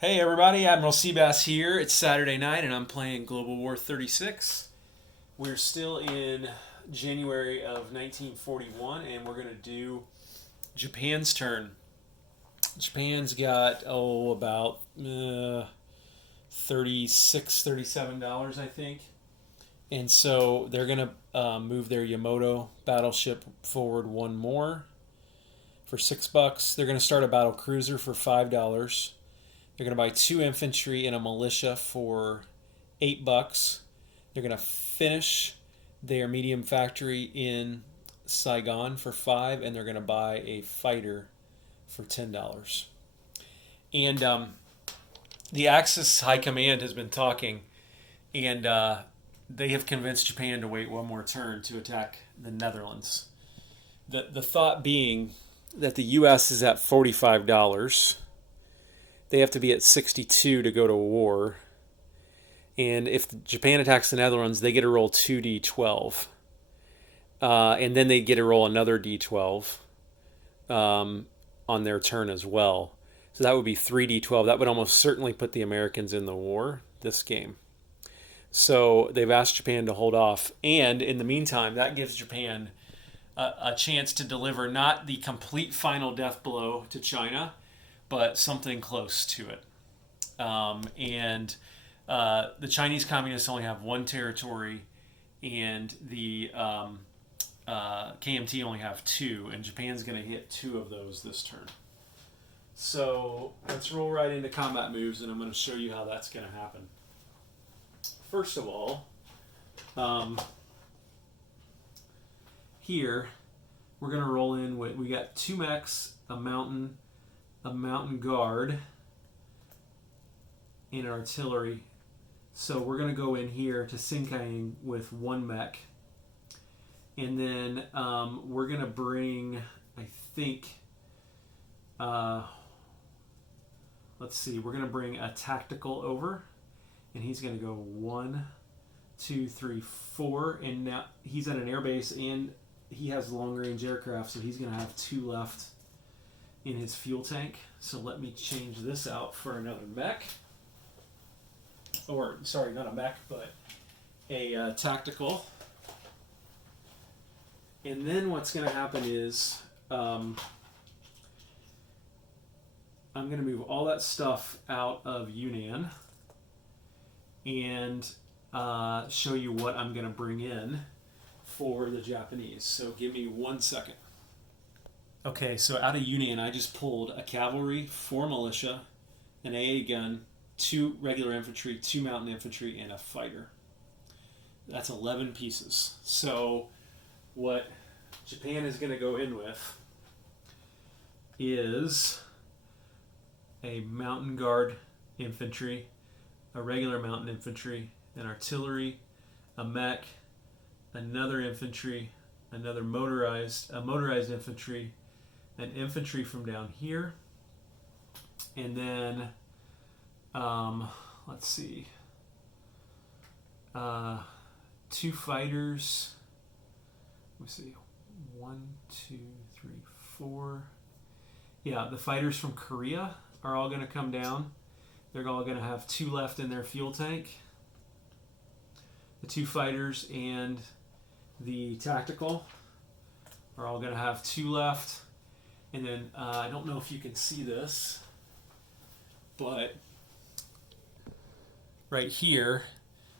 Hey everybody, Admiral Seabass here. It's Saturday night and I'm playing Global War 36. We're still in January of 1941 and we're going to do Japan's turn. Japan's got, about 36 $37, I think. And so they're going to move their Yamato battleship forward one more for $6. They're going to start a battle cruiser for $5. They're going to buy 2 infantry and a militia for $8. They're going to finish their medium factory in Saigon for $5, and they're going to buy a fighter for $10. And the Axis High Command has been talking, and they have convinced Japan to wait one more turn to attack the Netherlands. The thought being that the U.S. is at $45. They have to be at 62 to go to war. And if Japan attacks the Netherlands, they get to roll 2d12. And then they get to roll another d12 on their turn as well. So that would be 3d12. That would almost certainly put the Americans in the war this game. So they've asked Japan to hold off. And in the meantime, that gives Japan a chance to deliver not the complete final death blow to China, but something close to it. And the Chinese Communists only have one territory, and the KMT only have 2, and Japan's going to hit 2 of those this turn. So let's roll right into combat moves, and I'm going to show you how that's going to happen. First of all, here we're going to roll in with, we got 2 mechs, a mountain guard, and artillery. So we're going to go in here to Sinkiang with 1 mech. And then we're going to bring, I think, let's see, we're going to bring a tactical over. And he's going to go 1, 2, 3, 4. And now he's at an airbase and he has long range aircraft, so he's going to have 2 left in his fuel tank. So let me change this out for another mech. Or, sorry, not a mech, but a tactical. And then what's going to happen is I'm going to move all that stuff out of Yunnan and show you what I'm going to bring in for the Japanese. So give me 1 second. Okay, so out of Yunnan, I just pulled a cavalry, 4 militia, an AA gun, 2 regular infantry, 2 mountain infantry, and a fighter. That's 11 pieces. So what Japan is going to go in with is a mountain guard infantry, a regular mountain infantry, an artillery, a mech, another infantry, another motorized infantry, an infantry from down here, and then let's see, 2 fighters. Let me see, 1, 2, 3, 4. Yeah, the fighters from Korea are all going to come down. They're all going to have 2 left in their fuel tank. The 2 fighters and the tactical are all going to have 2 left. And then I don't know if you can see this, but right here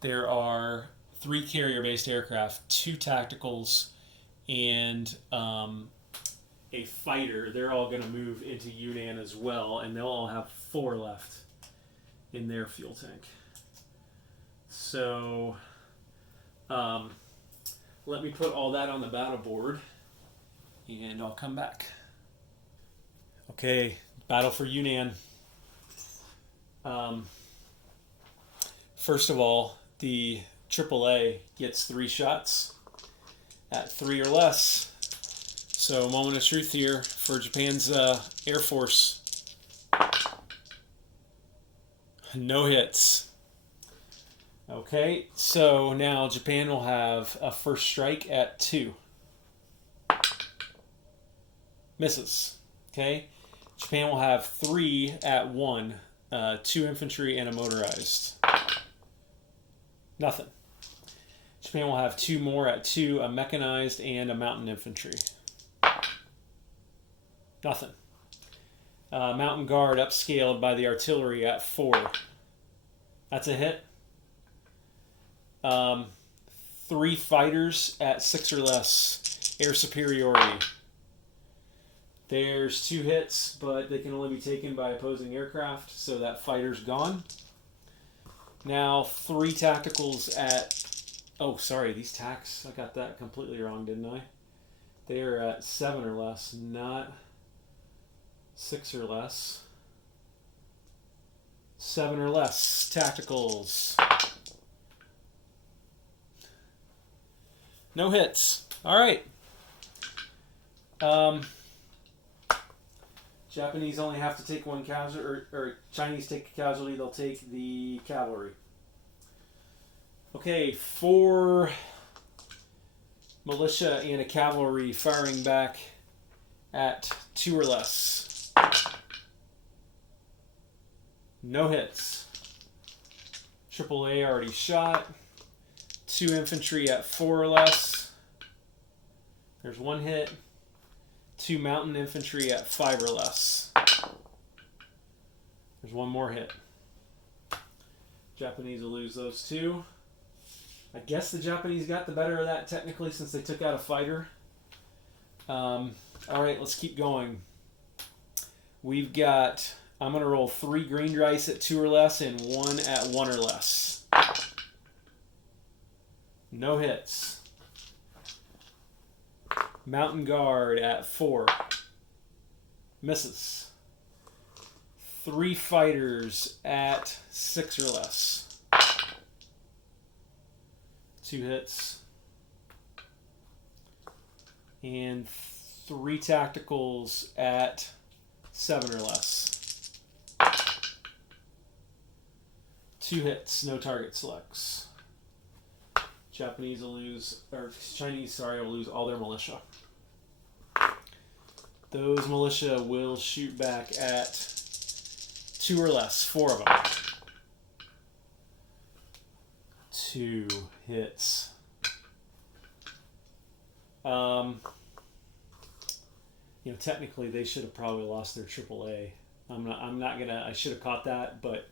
there are 3 carrier-based aircraft, 2 tacticals, and a fighter. They're all going to move into Yunnan as well, and they'll all have 4 left in their fuel tank. So let me put all that on the battle board, and I'll come back. Okay, battle for Yunnan. First of all, the AAA gets 3 shots at 3 or less. So, moment of truth here for Japan's Air Force. No hits. Okay, so now Japan will have a first strike at 2. Misses. Okay, Japan will have 3 at 1. 2 infantry, and a motorized. Nothing. Japan will have 2 more at 2, a mechanized and a mountain infantry. Nothing. Mountain guard upscaled by the artillery at 4. That's a hit. 3 fighters at 6 or less. Air superiority. There's 2 hits, but they can only be taken by opposing aircraft, so that fighter's gone. Now 3 tacticals at... Oh, sorry, these tacks, I got that completely wrong, didn't I? They are at 7 or less, not 6 or less. 7 or less tacticals. No hits. All right. Japanese only have to take 1 casualty, or Chinese take a casualty, they'll take the cavalry. Okay, 4 militia and a cavalry firing back at 2 or less. No hits. AAA already shot. 2 infantry at 4 or less. There's 1 hit. 2 mountain infantry at 5 or less. There's 1 more hit. Japanese will lose those 2. I guess the Japanese got the better of that technically since they took out a fighter. All right, let's keep going. We've got, I'm going to roll 3 green dice at 2 or less and 1 at 1 or less. No hits. Mountain Guard at 4. Misses. 3 fighters at 6 or less. 2 hits. And 3 tacticals at 7 or less. 2 hits, no target selects. Japanese will lose, or Chinese, sorry, will lose all their militia. Those militia will shoot back at 2 or less, 4 of them. 2 hits. Technically they should have probably lost their AAA. I'm not gonna. I should have caught that, but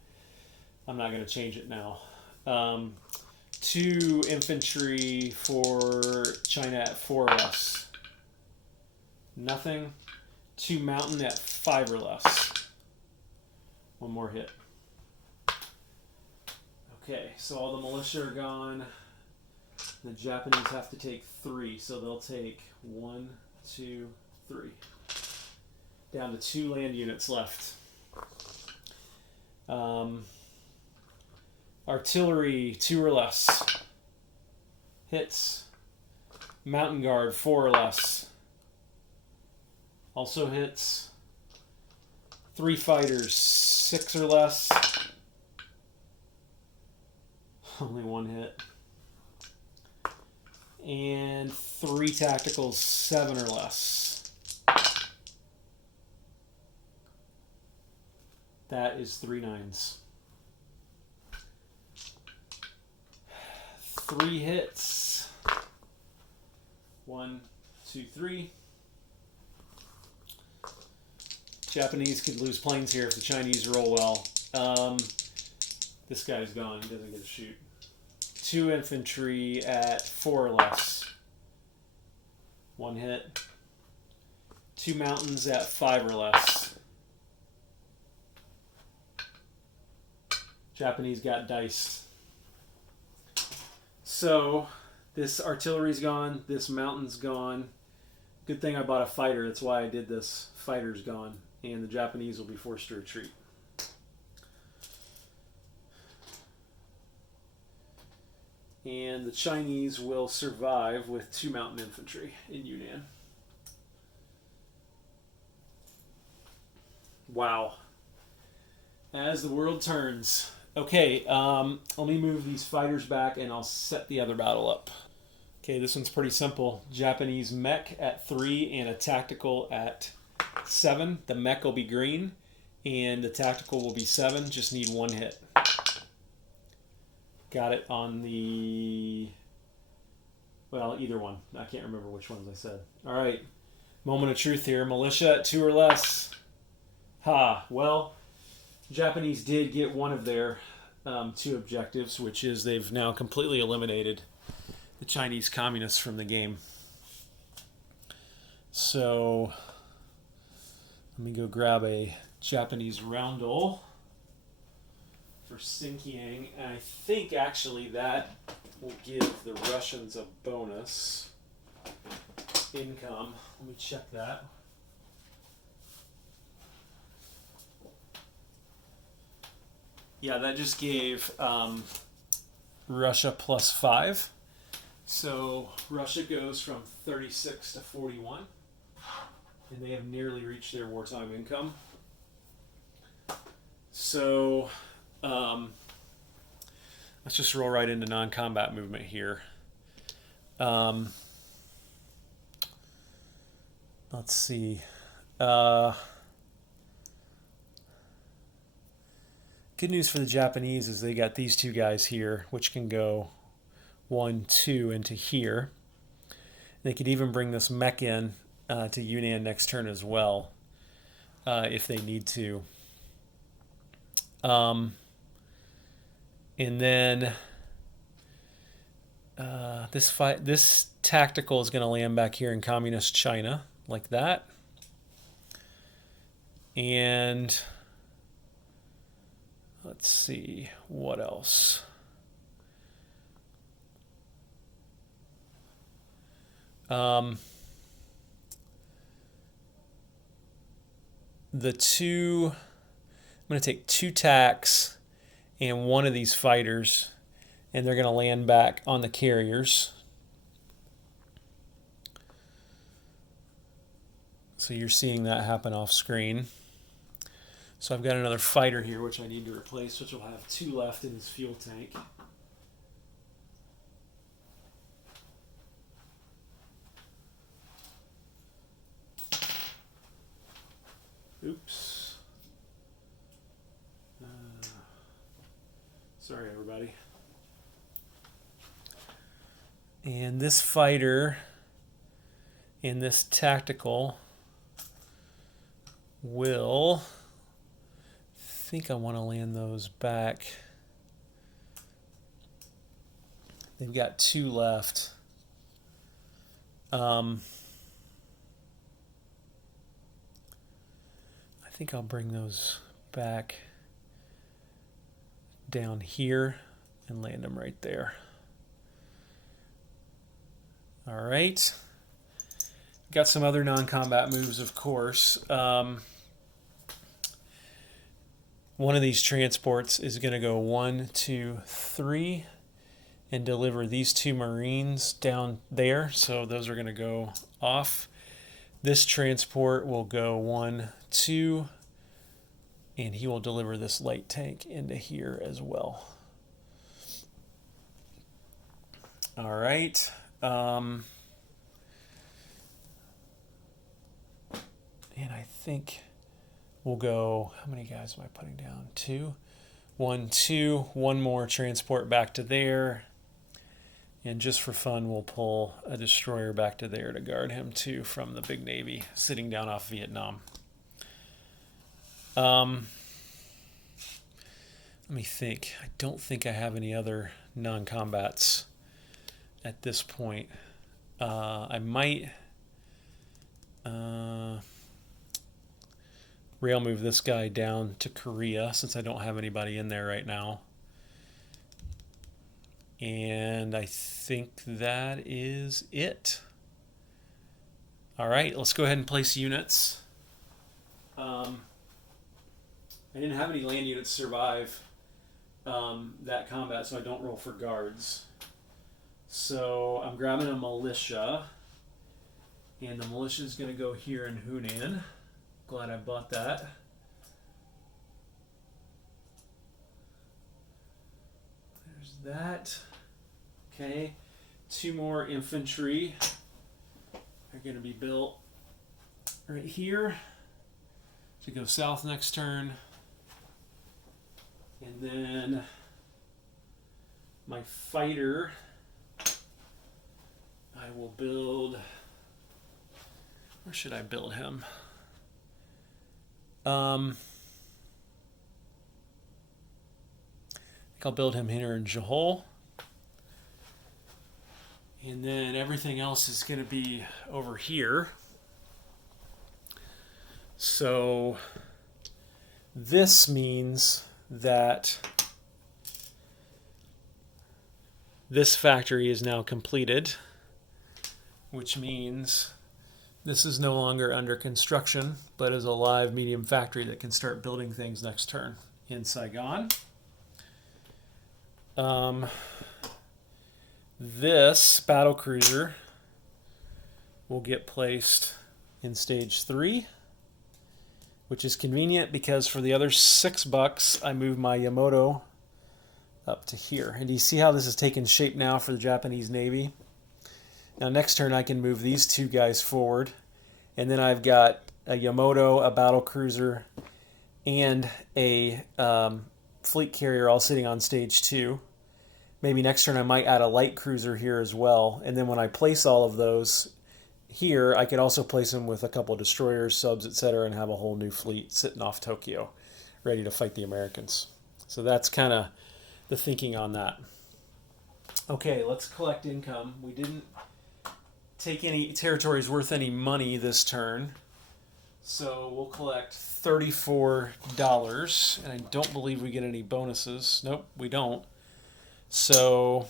I'm not gonna change it now. 2 infantry for China at 4 or less. Nothing. 2 mountain at 5 or less. 1 more hit. Okay, so all the militia are gone. The Japanese have to take 3, so they'll take 1, 2, 3. Down to 2 land units left. Artillery, 2 or less. Hits. Mountain Guard, 4 or less. Also hits. 3 fighters, 6 or less. Only 1 hit. And 3 tacticals, 7 or less. That is 3 nines. 3 hits. 1, 2, 3. Japanese could lose planes here if the Chinese roll well. This guy's gone. He doesn't get to shoot. 2 infantry at 4 or less. 1 hit. 2 mountains at 5 or less. Japanese got diced. So, this artillery's gone. This mountain's gone. Good thing I bought a fighter. That's why I did this. Fighter's gone. And the Japanese will be forced to retreat. And the Chinese will survive with 2 mountain infantry in Yunnan. Wow. As the world turns. Okay, let me move these fighters back and I'll set the other battle up. Okay, this one's pretty simple. Japanese mech at 3 and a tactical at 7. The mech will be green And the tactical will be 7. Just need 1 hit. Got it on the... Well, either one. I can't remember which ones I said. All right. Moment of truth here. Militia at 2 or less. Ha. Well, Japanese did get one of their 2 objectives, which is they've now completely eliminated the Chinese communists from the game. So let me go grab a Japanese roundel for Xinjiang, and I think actually that will give the Russians a bonus income. Let me check that. Yeah, that just gave Russia +5. So Russia goes from 36 to 41, and they have nearly reached their wartime income. So let's just roll right into non-combat movement here. Let's see. Good news for the Japanese is they got these 2 guys here, which can go 1, 2 into here. They could even bring this mech in to Yunnan next turn as well, if they need to. And then this tactical is going to land back here in communist China, like that. And let's see what else. The 2, I'm going to take 2 tacks and 1 of these fighters, and they're going to land back on the carriers. So you're seeing that happen off screen. So I've got another fighter here, which I need to replace, which will have 2 left in his fuel tank. Oops. Sorry, everybody. And this fighter in this tactical will... I think I want to land those back. They've got 2 left. I think I'll bring those back down here and land them right there. All right. Got some other non-combat moves, of course. One of these transports is going to go 1, 2, 3 and deliver these 2 Marines down there. So those are going to go off. This transport will go 1, 2, and he will deliver this light tank into here as well. All right. And I think we'll go, how many guys am I putting down? 2. 1, 2. 1 more transport back to there. And just for fun, we'll pull a destroyer back to there to guard him too from the big Navy sitting down off Vietnam. Let me think. I don't think I have any other non-combats at this point. I might rail move this guy down to Korea since I don't have anybody in there right now. And I think that is it. All right, let's go ahead and place units. I didn't have any land units survive that combat, so I don't roll for guards. So I'm grabbing a militia, and the militia is going to go here in Hunan. Glad I bought that. There's that. Okay, 2 more infantry are going to be built right here. to go south next turn. And then my fighter, I will build. Where should I build him? I think I'll build him here in Johol. And then everything else is going to be over here. So this means that this factory is now completed, which means this is no longer under construction, but is a live medium factory that can start building things next turn in Saigon. This battle cruiser will get placed in stage 3, which is convenient because for the other $6 I move my Yamato up to here. And do you see how this is taking shape now for the Japanese Navy? Now next turn I can move these two guys forward, and then I've got a Yamato, a battle cruiser, and a fleet carrier all sitting on stage 2. Maybe next turn I might add a light cruiser here as well, and then when I place all of those here, I could also place them with a couple of destroyers, subs, etc., and have a whole new fleet sitting off Tokyo, ready to fight the Americans. So that's kind of the thinking on that. Okay, let's collect income. We didn't take any territories worth any money this turn, so we'll collect $34, and I don't believe we get any bonuses. Nope, we don't. So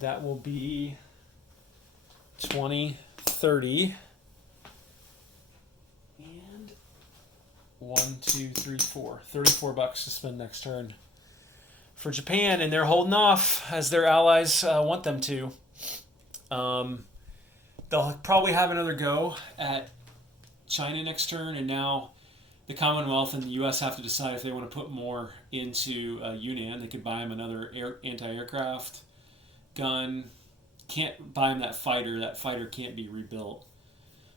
that will be 20, 30, and 1, 2, 3, 4. $34 to spend next turn for Japan, and they're holding off as their allies want them to. They'll probably have another go at China next turn, and now the Commonwealth and the U.S. have to decide if they want to put more into Yunnan. They could buy them another anti-aircraft gun. Can't buy them that fighter. That fighter can't be rebuilt.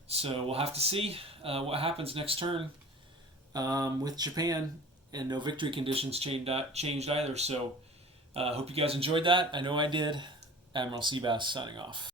So we'll have to see what happens next turn with Japan, and no victory conditions changed either. So hope you guys enjoyed that. I know I did. Admiral Seabass signing off.